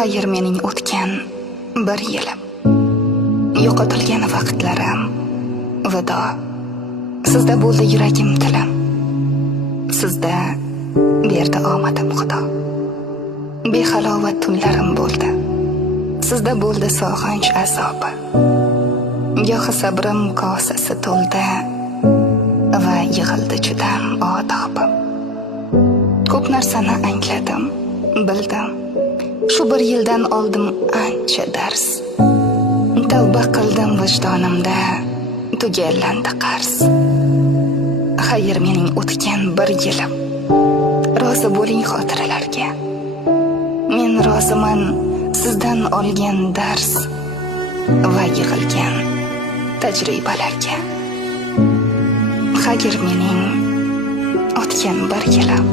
Xayr mening o'tgan bir yilim, yo'qotilgan vaqtlarim, vido. Sizda bo'ldi yuragim tilim, sizda berdi omadim Xudo. Behalovat tunlarim bo'ldi, sizda bo'ldi sog'inch azobi. Gohi sabrim kosasi to'ldi va yig'ildi judam odobim. Ko'p narsani angladim, bildim. Shu bir yildan oldim ancha dars. Tavba qildim vijdonimda, tugallandi qarz. Xayr mening o'tgan bir yilim, rozi bo'ling xotiralarga. Men roziman sizdan olgan dars va yig'ilgan tajribalarga. Xayr mening o'tgan bir yilim.